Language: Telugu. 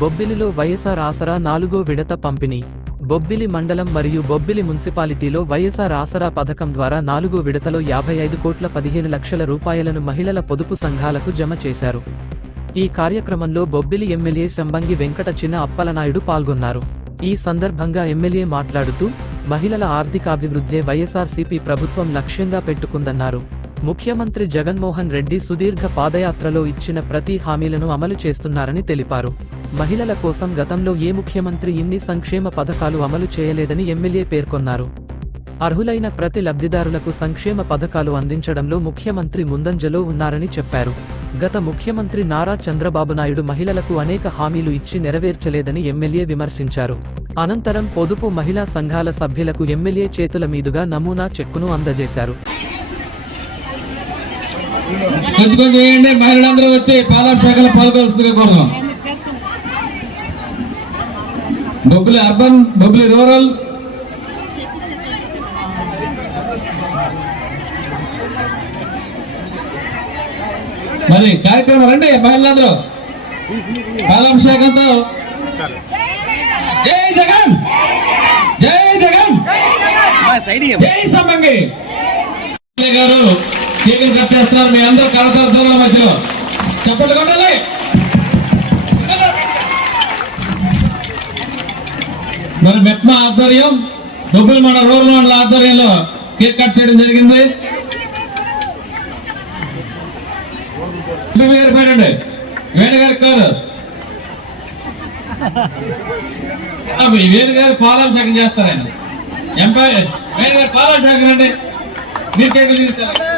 బొబ్బిలిలో వైఎస్ఆర్ ఆసరా 4వ విడత పంపిణీ. బొబ్బిలి మండలం మరియు బొబ్బిలి మున్సిపాలిటీలో వైఎస్ఆర్ ఆసరా పథకం ద్వారా 4వ విడతలో 55,15,00,000 రూపాయలను మహిళల పొదుపు సంఘాలకు జమ చేశారు. ఈ కార్యక్రమంలో బొబ్బిలి ఎమ్మెల్యే శంబంగి వెంకట చిన అప్పలనాయుడు పాల్గొన్నారు. ఈ సందర్భంగా ఎమ్మెల్యే మాట్లాడుతూ, మహిళల ఆర్థికాభివృద్ధే వైఎస్ఆర్సీపీ ప్రభుత్వం లక్ష్యంగా పెట్టుకుందన్నారు. ముఖ్యమంత్రి జగన్మోహన్ రెడ్డి సుదీర్ఘ పాదయాత్రలో ఇచ్చిన ప్రతి హామీలను అమలు చేస్తున్నారని తెలిపారు. మహిళల కోసం గతంలో ఏ ముఖ్యమంత్రి ఇన్ని సంక్షేమ పథకాలు అమలు చేయలేదని ఎమ్మెల్యే పేర్కొన్నారు. అర్హులైన ప్రతి లబ్ధిదారులకు సంక్షేమ పథకాలు అందించడంలో ముఖ్యమంత్రి ముందంజలో ఉన్నారని చెప్పారు. గత ముఖ్యమంత్రి నారా చంద్రబాబు నాయుడు మహిళలకు అనేక హామీలు ఇచ్చి నెరవేర్చలేదని ఎమ్మెల్యే విమర్శించారు. అనంతరం పొదుపు మహిళా సంఘాల సభ్యులకు ఎమ్మెల్యే చేతుల మీదుగా నమూనా చెక్కును అందజేశారు. మహిళలందరూ వచ్చి పాలాభిషేకంలో పాల్గొల్సిందిగా కోరుదాం. బొబ్బిలి అర్బన్, బొబ్బిలి రూరల్, మరి కార్యక్రమం రండి మహిళలందరూ పాలాభిషేకంతో. జై జగన్, జై జగన్, జై సంబంగి గారు కేకులు కట్ చేస్తున్నారు. మీ అందరూ కరతార్థాల మధ్యలో చప్పట్లు కొట్టాలి. మరి మెప్మా ఆధ్వర్యం, బొబ్బిలి మండల రూరల్ మండల ఆధ్వర్యంలో కేక్ కట్ చేయడం జరిగింది. వేరుపేనండి వేణుగారికి కాదు, వేణుగారు పాలాభిషేకం చేస్తారండి. ఎంపై వేణుగారు పాలాభిషేకం అండి. మీరు కేకులు తీస్తారు.